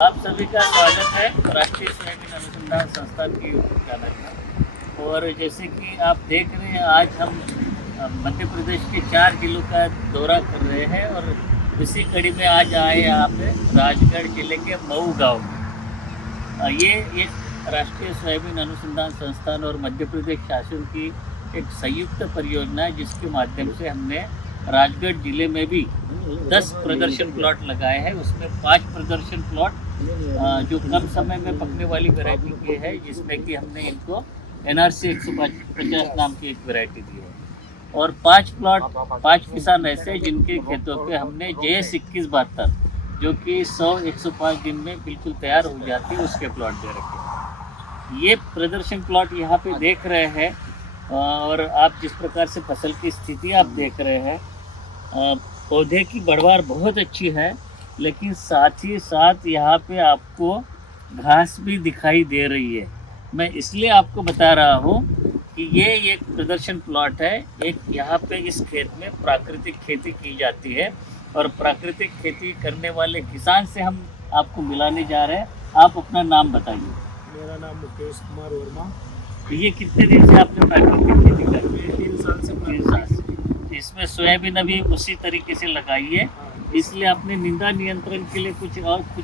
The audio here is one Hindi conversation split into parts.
आप सभी का स्वागत है राष्ट्रीय सोयाबीन अनुसंधान संस्थान के यूट्यूब चैनल में। और जैसे कि आप देख रहे हैं, आज हम मध्य प्रदेश के 4 जिलों का दौरा कर रहे हैं और इसी कड़ी में आज आए यहाँ पे राजगढ़ जिले के मऊ गांव में। ये एक राष्ट्रीय सोयाबीन अनुसंधान संस्थान और मध्य प्रदेश शासन की एक संयुक्त परियोजना है, जिसके माध्यम से हमने राजगढ़ जिले में भी 10 प्रदर्शन प्लॉट लगाए हैं। उसमें 5 प्रदर्शन प्लॉट जो कम समय में पकने वाली वैरायटी के है, जिसमें कि हमने इनको NRC 150 नाम की एक वैरायटी दी है। और 5 प्लॉट 5 किसान ऐसे हैं जिनके खेतों पे हमने JS 2172 जो कि 100-105 दिन में बिल्कुल तैयार हो जाती है, उसके प्लॉट दे रखे। ये प्रदर्शन प्लॉट यहाँ पे देख रहे हैं और आप जिस प्रकार से फसल की स्थिति आप देख रहे हैं, पौधे की बढ़वार बहुत अच्छी है, लेकिन साथ ही साथ यहाँ पे आपको घास भी दिखाई दे रही है। मैं इसलिए आपको बता रहा हूँ कि ये एक प्रदर्शन प्लॉट है। एक यहाँ पे इस खेत में प्राकृतिक खेती की जाती है और प्राकृतिक खेती करने वाले किसान से हम आपको मिलाने जा रहे हैं। आप अपना नाम बताइए। मेरा नाम मुकेश कुमार वर्मा। ये कितने दिन से आपने प्राकृतिक खेती कर रही है? 3 साल से। 3 साल से। इसमें सोयाबीन अभी उसी तरीके से लगाई है, इसलिए आपने निंदा नियंत्रण के लिए कुछ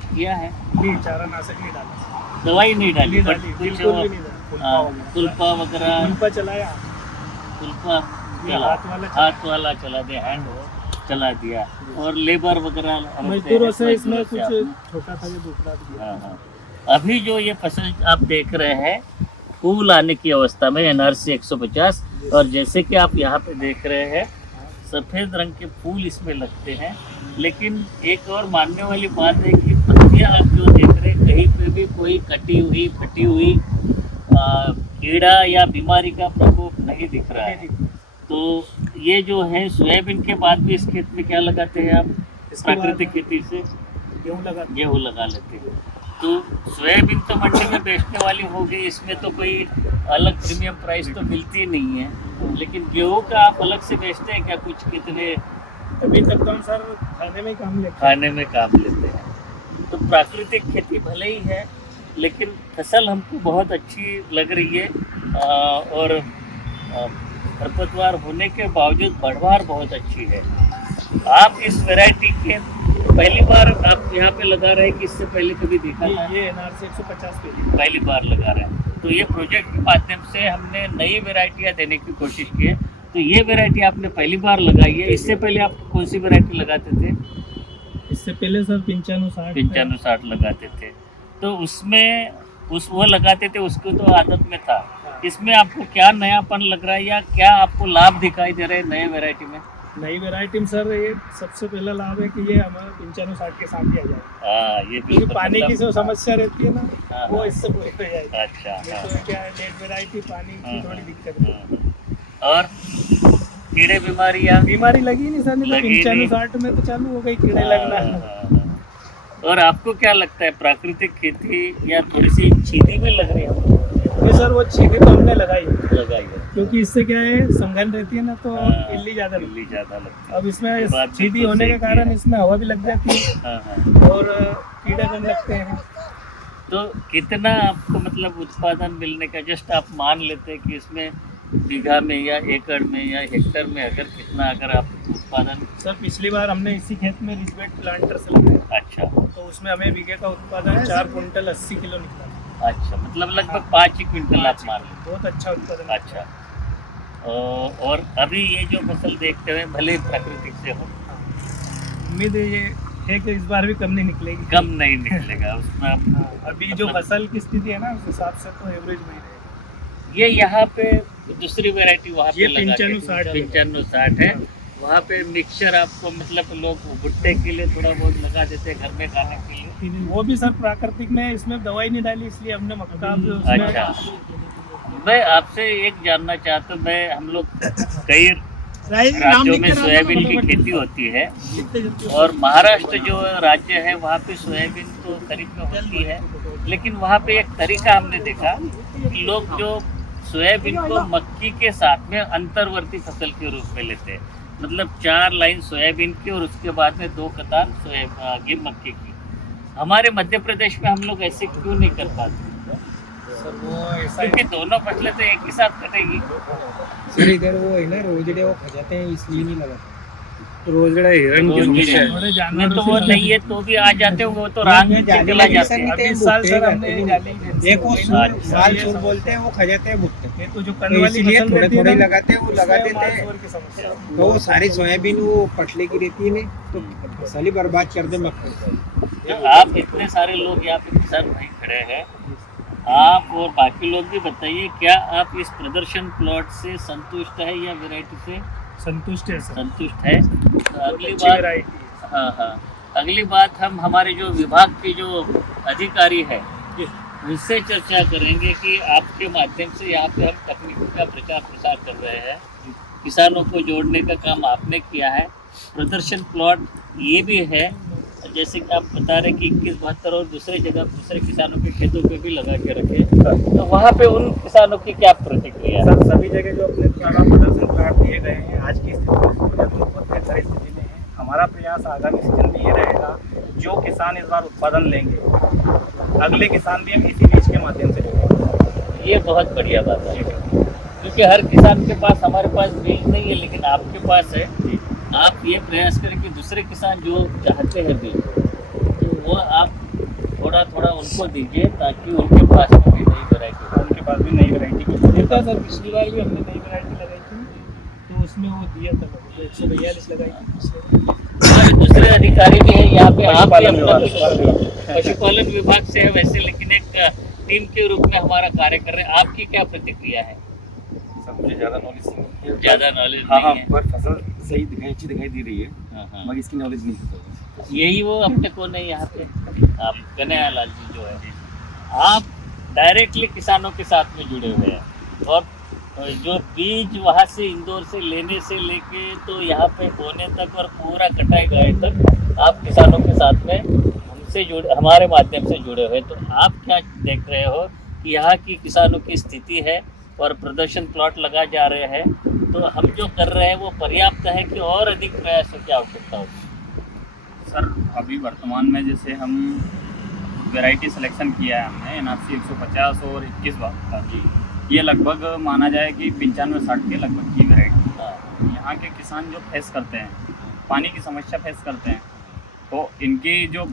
किया है? नहीं, चारा नाशक नहीं डाला, दवाई नहीं डाली, नहीं बट डाली, कुछ बिल्कुल भी नहीं डाला। तुल्पा वगैरह? तुल्पा चलाया, तुल्पा ये चला, हाथ वाला चला दिया, हैंड चला दिया। और लेबर वगैरह मजदूरों से इसमें मजदूरों कुछ से आपने- छोटा था, ये दूसरा दिया। हाँ। अभी जो ये फसल आप देख रहे हैं, फूल आने की अवस्था में NRC 150, और जैसे कि आप यहाँ पे देख रहे हैं, सफ़ेद रंग के फूल इसमें लगते हैं। लेकिन एक और मानने वाली बात है कि पत्तियाँ आप जो देख रहे हैं, कहीं पे भी कोई कटी हुई फटी हुई कीड़ा या बीमारी का प्रकोप नहीं दिख रहा है। तो ये जो है सोयाबीन के बाद भी इस खेत में क्या लगाते हैं आप? प्राकृतिक खेती से गेहूँ लगा लेते हैं। तो सोयाबीन तो मंडी में बेचने वाली हो गई, इसमें तो कोई अलग प्रीमियम प्राइस तो मिलती नहीं है। लेकिन गेहूँ का आप अलग से बेचते हैं क्या? कुछ कितने? अभी तक तो हम सर खाने में ही काम लेते हैं। खाने में काम लेते हैं। तो प्राकृतिक खेती भले ही है, लेकिन फसल हमको बहुत अच्छी लग रही है और खरपतवार होने के बावजूद बढ़वार बहुत अच्छी है। आप इस वैरायटी के पहली बार आप यहाँ पे लगा रहे हैं कि इससे पहले कभी देखा था? ये NRC 150 पे पहली बार लगा रहे हैं। तो ये प्रोजेक्ट के माध्यम से हमने नई वैरायटियाँ देने की कोशिश की है। तो ये वैरायटी आपने पहली बार लगाई है। इससे पहले आप कौन सी वैरायटी लगाते थे? इससे पहले सर 95-60 लगाते थे। तो उसमें वो लगाते थे, उसको तो आदत में था। इसमें आपको क्या नयापन लग रहा है या क्या आपको लाभ दिखाई दे रहे हैं नए वैरायटी में? नई वैरायटी में सर ये सबसे पहला लाभ है कि ये हमारा 95-60 के साथ ही आ जाएगा। ये क्योंकि पानी की जो समस्या रहती है ना, हाँ, वो इससे पूरी हो जाएगी। अच्छा। तो क्या है, लेट वैरायटी पानी की थोड़ी दिक्कत है। और कीड़े बीमारी लगी नहीं सर, नहीं तो 95-60 में तो चालू हो गई कीड़े लगना। और आपको क्या लगता है, प्राकृतिक खेती या थोड़ी सी छीनी में लग रही है? नहीं सर, वो छीनी तो हमने लगाई है, क्योंकि इससे क्या है, संघन रहती है ना, तो इल्ली ज्यादा लगती है। अब इसमें छीनी होने के कारण इसमें हवा भी लग जाती है और कीड़े कम लगते हैं। तो कितना आपको मतलब उत्पादन मिलने का, जस्ट आप मान लेते हैं कि इसमें बीघा में या एकड़ में या हेक्टर में अगर कितना अगर आप उत्पादन? सर पिछली बार हमने इसी खेत में रिजवेट प्लांटर से लगाया। अच्छा। तो उसमें हमें बीघे का उत्पादन 4 क्विंटल 80 किलो निकला। अच्छा, मतलब लगभग 5 ही क्विंटल आप मान लें। बहुत अच्छा उत्पादन। अच्छा। और अभी ये जो फसल देखते हुए, भले प्राकृतिक से हो, उम्मीद ये है कि इस बार भी कम नहीं निकलेगी। कम नहीं निकलेगा उसमें। अभी जो फसल की स्थिति है ना, उस हिसाब से तो एवरेज में रहेगा। ये यहाँ पे दूसरी वैरायटी वहाँ पे 95-60 है। वहाँ पे मिक्सचर आपको मतलब लोग भुट्टे के लिए थोड़ा बहुत लगा देते हैं, घर में खाने के लिए। वो भी सर प्राकृतिक में, इसमें दवाई नहीं डाली, इसलिए हमने मक्का। अच्छा। मैं आपसे एक जानना चाहता हूँ, हम लोग कई राज्यों में सोयाबीन की खेती होती है और महाराष्ट्र जो राज्य है वहाँ पे सोयाबीन तो खरीफ में होती है, लेकिन वहाँ पे एक तरीका हमने देखा कि लोग जो सोयाबीन को मक्की के साथ में अंतर्वर्ती फसल के रूप में लेते हैं। मतलब 4 लाइन सोयाबीन की और उसके बाद में 2 कतार मक्की की। हमारे मध्य प्रदेश में हम लोग ऐसे क्यों नहीं कर पाते? सर वो ऐसा क्योंकि दोनों फसलें तो एक ही साथ कटेगी। सर इधर वो है ना रोजड़े वो खा जाते हैं इसलिए नहीं लगा। रोजड़ा हिरण की समस्या है। थोड़े नहीं जानवर तो वो नहीं है तो भी आ जाते होंगे, वो तो रांग के चला जाते हैं। अभी इस साल सर हमने एक वो साल सूर बोलते हैं वो खा जाते हैं भुट्टे, ये तो जो तो कंद वाली इसलिए फसल थोड़े रहती है थोड़े ना, लगाते हैं, वो लगा उसमें देते हैं मालसूर की समस्या है। तो वो सारी सोयाबीन वो पटले की रहती है नहीं तो फसल ही बर्बाद कर दे मक्का। तो आप इतने सारे लोग यहाँ पे किसान भाई खड़े हैं, आप और बाकी लोग भी बताइए, क्या आप इस प्रदर्शन प्लॉट से संतुष्ट है या वैरायटी से संतुष्ट है सर, संतुष्ट है? तो अगली अच्छी बात, वैरायटी है। हाँ हाँ, अगली बात हम हमारे जो विभाग के जो अधिकारी है उनसे चर्चा करेंगे कि आपके माध्यम से यहाँ पे हम तकनीकी का प्रचार प्रसार कर रहे हैं, किसानों को जोड़ने का काम आपने किया है। प्रदर्शन प्लॉट ये भी है, जैसे कि आप बता रहे कि 21-72 और दूसरे जगह दूसरे किसानों के खेतों पे भी लगा के रखे, तो वहाँ पे उन किसानों की क्या प्रतिक्रिया है? सर सभी जगह जो अपने द्वारा प्रदर्शन प्लाट दिए गए हैं आज की स्थिति में बहुत बेहतर स्थिति में है। हमारा प्रयास आगामी सीजन में ये रहेगा, जो किसान इस बार उत्पादन लेंगे अगले किसान भी हम इसी बीज के माध्यम से जोड़ेंगे। ये बहुत बढ़िया बात है, क्योंकि हर किसान के पास, हमारे पास बीज नहीं है लेकिन आपके पास है। आप ये प्रयास करें कि दूसरे किसान जो चाहते हैं बीज, तो वो आप थोड़ा थोड़ा उनको दीजिए ताकि उनके पास में भी नई वैरायटी हो। उनके पास भी नई वैरायटी की होता है सर। पिछली बार भी हमने नई वैरायटी लगाई थी तो उसमें वो दिया था, 142 लगाई थी। हमारे दूसरे अधिकारी भी है यहाँ पे, आप भी पशुपालन अपना विभाग। पशुपालन विभाग से है वैसे, लेकिन एक टीम के रूप में हमारा कार्य कर रहे हैं। आपकी क्या प्रतिक्रिया है? सर मुझे ज़्यादा नॉलेज नहीं है। ज़्यादा नॉलेज हाँ नहीं है? पर फसल सही दिखाई, अच्छी दिखाई दे रही है, हाँ हाँ, मगर इसकी नॉलेज नहीं है सर। यही वो अपने को नहीं यहाँ पे, आप कन्हैया लाल जी जो है, आप डायरेक्टली किसानों के साथ में जुड़े हुए हैं, और जो बीज वहाँ से इंदौर से लेने से लेके तो यहाँ पे बोने तक और पूरा कटाई गए तक आप किसानों के साथ में हमसे जुड़े, हमारे माध्यम से जुड़े हुए। तो आप क्या देख रहे हो कि यहाँ की किसानों की स्थिति है और प्रदर्शन प्लॉट लगा जा रहे हैं, तो हम जो कर रहे हैं वो पर्याप्त है कि और अधिक प्रयासों की आवश्यकता होगी? सर अभी वर्तमान में जैसे हम वैरायटी सिलेक्शन किया है हमने NRC 150 और 21 का जी, ये लगभग माना जाए कि 95-60 के लगभग की वैरायटी। यहाँ के किसान जो फेस करते हैं, पानी की समस्या फेस करते हैं, तो इनकी जो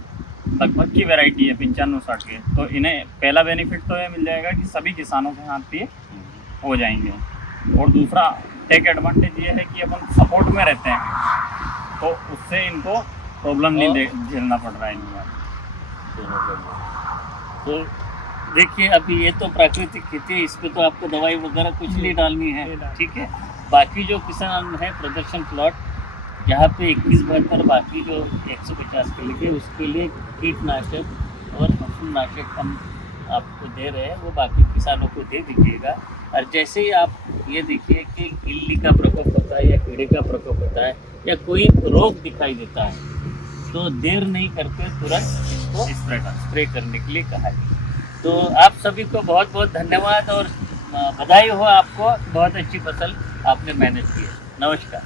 लगभग की वैरायटी है 95-60 के, तो इन्हें पहला बेनिफिट तो ये मिल जाएगा कि सभी किसानों के हाथ पे हो जाएंगे, और दूसरा टेक एडवांटेज ये है कि अपन सपोर्ट में रहते हैं, तो उससे इनको प्रॉब्लम नहीं झेलना पड़ रहा है इनको। तो देखिए, अभी ये तो प्राकृतिक खेती है, इसमें तो आपको दवाई वगैरह कुछ नहीं डालनी है, ठीक है। बाकी जो किसान है प्रदर्शन प्लॉट जहाँ पे 21-72 बाकी जो 150 के लिए, उसके लिए कीटनाशक और फफूंदनाशक हम आपको दे रहे हैं, वो बाकी किसानों को दे दीजिएगा। और जैसे ही आप ये देखिए कि इल्ली का प्रकोप होता है या कीड़े का प्रकोप होता है या कोई रोग दिखाई देता है, तो देर नहीं करते तुरंत इसको स्प्रे करने के लिए कहा है। तो आप सभी को बहुत बहुत धन्यवाद और बधाई हो आपको, बहुत अच्छी फसल आपने मैनेज की है। नमस्कार।